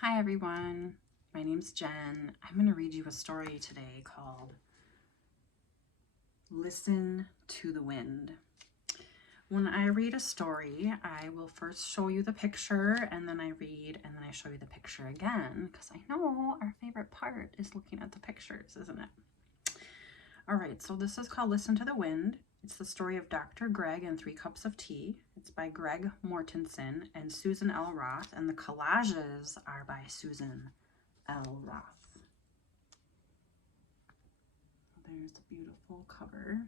Hi everyone, my name's Jen. I'm going to read you a story today called Listen to the Wind. When I read a story, I will first show you the picture and then I read and then I show you the picture again because I know our favorite part is looking at the pictures, isn't it? All right, so this is called Listen to the Wind. It's the story of Dr. Greg and 3 Cups of Tea. It's by Greg Mortenson and Susan L. Roth, and the collages are by Susan L. Roth. There's the beautiful cover.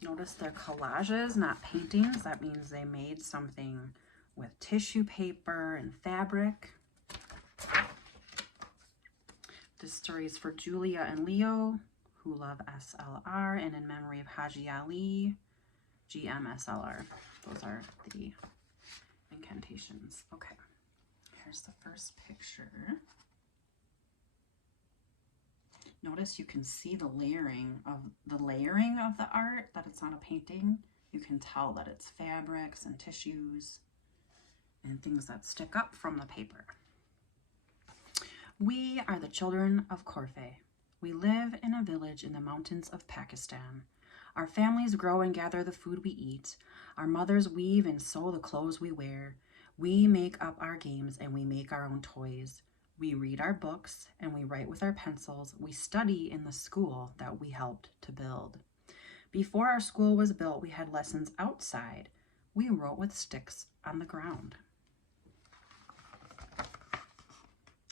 Notice they're collages, not paintings. That means they made something with tissue paper and fabric. This story is for Julia and Leo, who love SLR, and in memory of Haji Ali, GMSLR. Those are the incantations. Okay, here's the first picture. Notice you can see the layering of the art, that it's not a painting. You can tell that it's fabrics and tissues and things that stick up from the paper. We are the children of Carve. We live in a village in the mountains of Pakistan. Our families grow and gather the food we eat. Our mothers weave and sew the clothes we wear. We make up our games and we make our own toys. We read our books and we write with our pencils. We study in the school that we helped to build. Before our school was built, we had lessons outside. We wrote with sticks on the ground.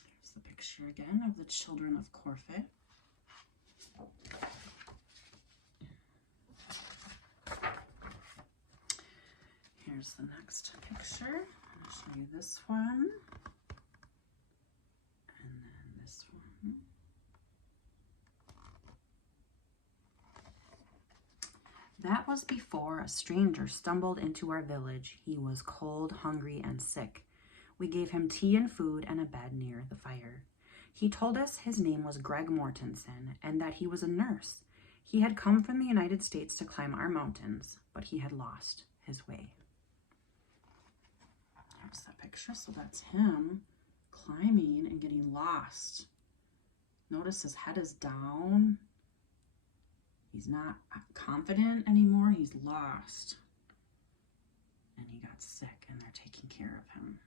Here's the picture again of the children of Carve. Here's the next picture. I'll show you this one. And then this one. That was before a stranger stumbled into our village. He was cold, hungry, and sick. We gave him tea and food and a bed near the fire. He told us his name was Greg Mortenson and that he was a nurse. He had come from the United States to climb our mountains, but he had lost his way. Here's that picture. So that's him climbing and getting lost. Notice his head is down. He's not confident anymore. He's lost. And he got sick and they're taking care of him.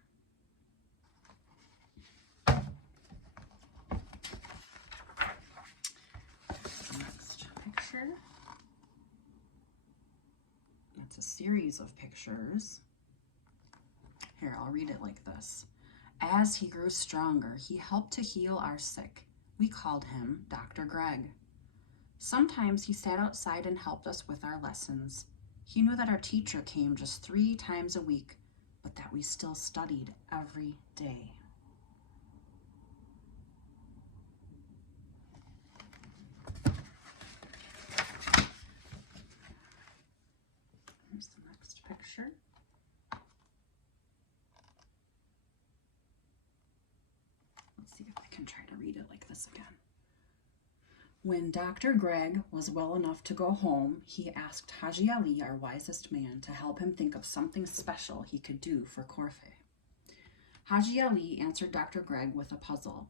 Next picture. It's a series of pictures. Here, I'll read it like this. As he grew stronger, he helped to heal our sick. We called him Dr. Greg. Sometimes he sat outside and helped us with our lessons. He knew that our teacher came just 3 times a week, but that we still studied every day. Here's the next picture. Let's see if I can try to read it like this again. When Dr. Greg was well enough to go home, he asked Haji Ali, our wisest man, to help him think of something special he could do for Carve. Haji Ali answered Dr. Greg with a puzzle.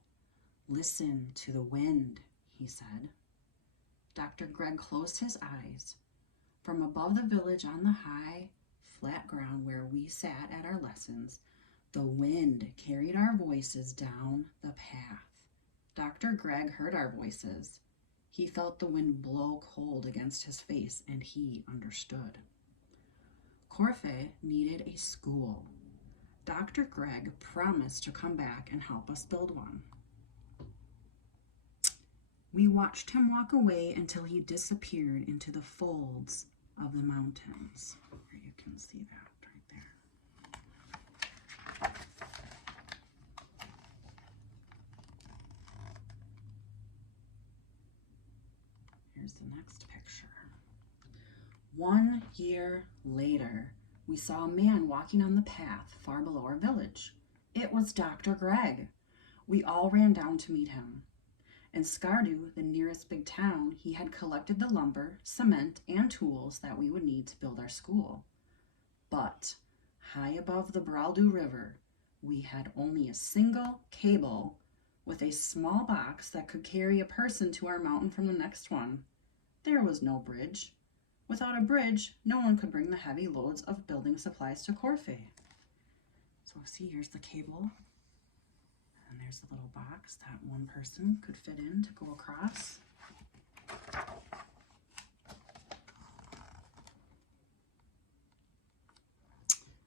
Listen to the wind, he said. Dr. Greg closed his eyes. From above the village on the high, flat ground where we sat at our lessons, the wind carried our voices down the path. Dr. Greg heard our voices. He felt the wind blow cold against his face, and he understood. Carve needed a school. Dr. Greg promised to come back and help us build one. We watched him walk away until he disappeared into the folds of the mountains. Here you can see that right there. Here's the next picture. 1 year later, we saw a man walking on the path far below our village. It was Dr. Greg. We all ran down to meet him. In Skardu, the nearest big town, he had collected the lumber, cement, and tools that we would need to build our school. But high above the Braldu River, we had only a single cable with a small box that could carry a person to our mountain from the next one. There was no bridge. Without a bridge, no one could bring the heavy loads of building supplies to Corfe. So see, here's the cable, and there's the little box that one person could fit in to go across.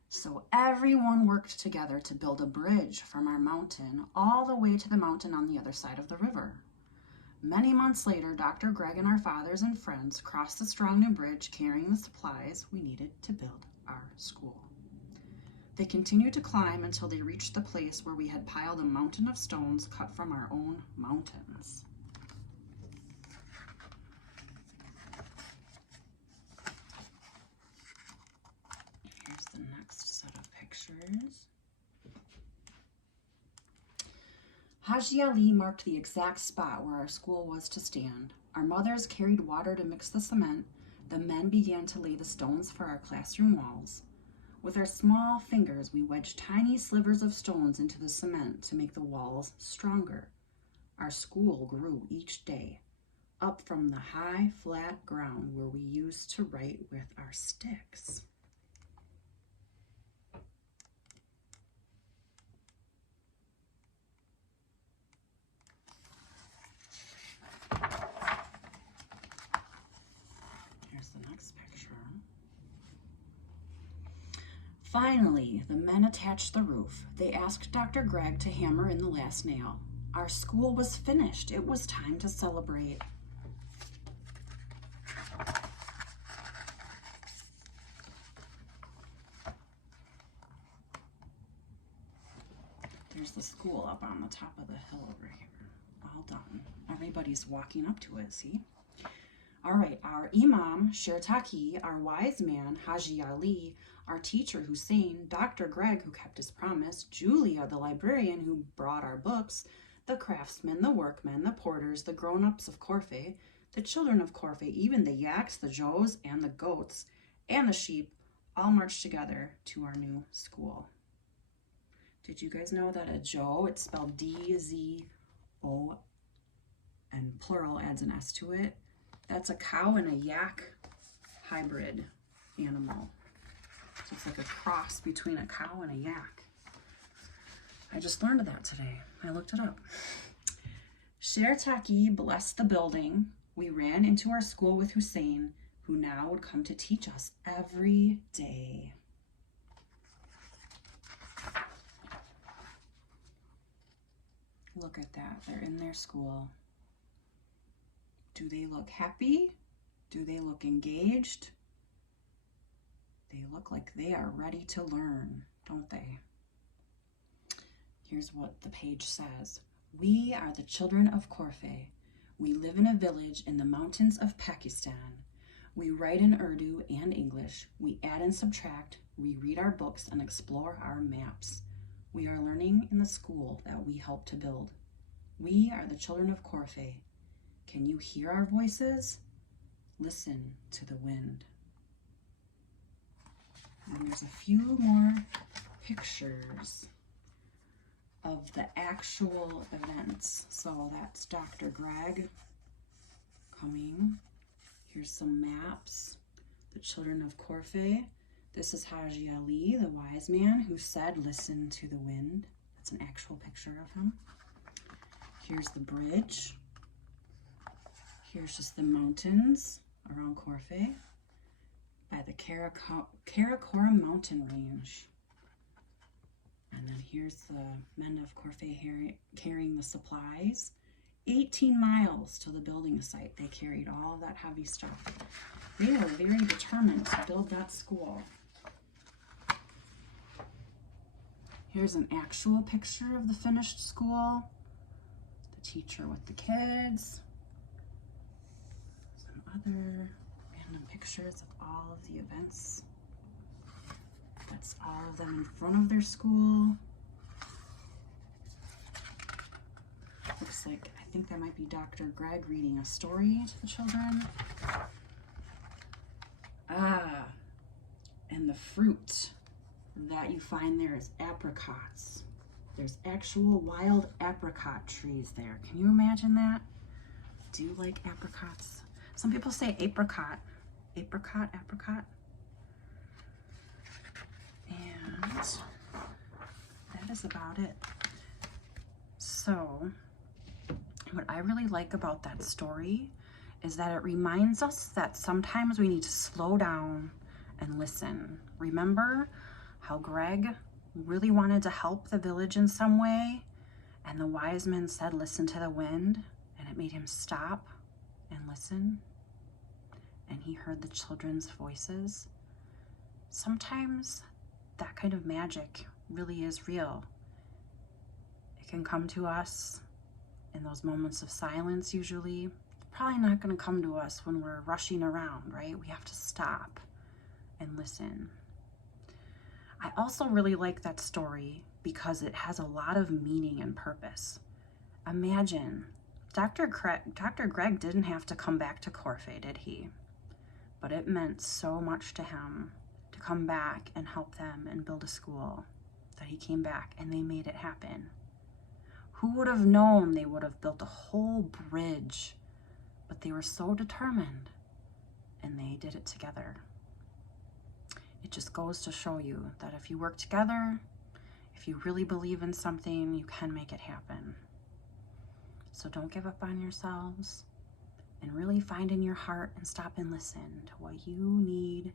So everyone worked together to build a bridge from our mountain all the way to the mountain on the other side of the river. Many months later, Dr. Greg and our fathers and friends crossed the strong new bridge carrying the supplies we needed to build our school. They continued to climb until they reached the place where we had piled a mountain of stones cut from our own mountains. Here's the next set of pictures. Haji Ali marked the exact spot where our school was to stand. Our mothers carried water to mix the cement. The men began to lay the stones for our classroom walls. With our small fingers, we wedged tiny slivers of stones into the cement to make the walls stronger. Our school grew each day, up from the high, flat ground where we used to write with our sticks. Here's the next picture. Finally, the men attached the roof. They asked Dr. Greg to hammer in the last nail. Our school was finished. It was time to celebrate. There's the school up on the top of the hill over here. All done. Everybody's walking up to it, see? All right, our Imam, Shertaki, our wise man, Haji Ali, our teacher, Hussein, Dr. Greg, who kept his promise, Julia, the librarian, who brought our books, the craftsmen, the workmen, the porters, the grown-ups of Corfe, the children of Corfe, even the yaks, the joes, and the goats, and the sheep, all marched together to our new school. Did you guys know that a joe, it's spelled D-Z-O, and plural adds an S to it? That's a cow and a yak hybrid animal. So it's like a cross between a cow and a yak. I just learned that today. I looked it up. Shertaki blessed the building. We ran into our school with Hussein, who now would come to teach us every day. Look at that. They're in their school. Do they look happy? Do they look engaged? They look like they are ready to learn, don't they? Here's what the page says. We are the children of Corfe. We live in a village in the mountains of Pakistan. We write in Urdu and English. We add and subtract. We read our books and explore our maps. We are learning in the school that we help to build. We are the children of Corfe. Can you hear our voices? Listen to the wind. And there's a few more pictures of the actual events. So that's Dr. Greg coming. Here's some maps. The children of Corfe. This is Haji Ali, the wise man, who said, listen to the wind. That's an actual picture of him. Here's the bridge. Here's just the mountains around Corfe by the Karakora mountain range. And then here's the men of Corfe carrying the supplies. 18 miles to the building site. They carried all that heavy stuff. They were very determined to build that school. Here's an actual picture of the finished school. The teacher with the kids. Some other random pictures of all of the events. That's all of them in front of their school. Looks like, I think that might be Dr. Greg reading a story to the children. Ah, and the fruit. that you find there is apricots. There's actual wild apricot trees there. Can you imagine that? Do you like apricots? Some people say apricot. Apricot, apricot. And that is about it. So, what I really like about that story is that it reminds us that sometimes we need to slow down and listen. Remember how Greg really wanted to help the village in some way, and the wise men said, listen to the wind, and it made him stop and listen, and he heard the children's voices. Sometimes that kind of magic really is real. It can come to us in those moments of silence usually. It's probably not going to come to us when we're rushing around, right? We have to stop and listen. I also really like that story because it has a lot of meaning and purpose. Imagine, Dr. Greg didn't have to come back to Corfe, did he? But it meant so much to him to come back and help them and build a school that he came back and they made it happen. Who would have known they would have built a whole bridge? But they were so determined and they did it together. It just goes to show you that if you work together, if you really believe in something, you can make it happen. So don't give up on yourselves and really find in your heart and stop and listen to what you need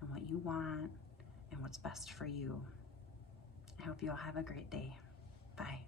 and what you want and what's best for you. I hope you all have a great day. Bye.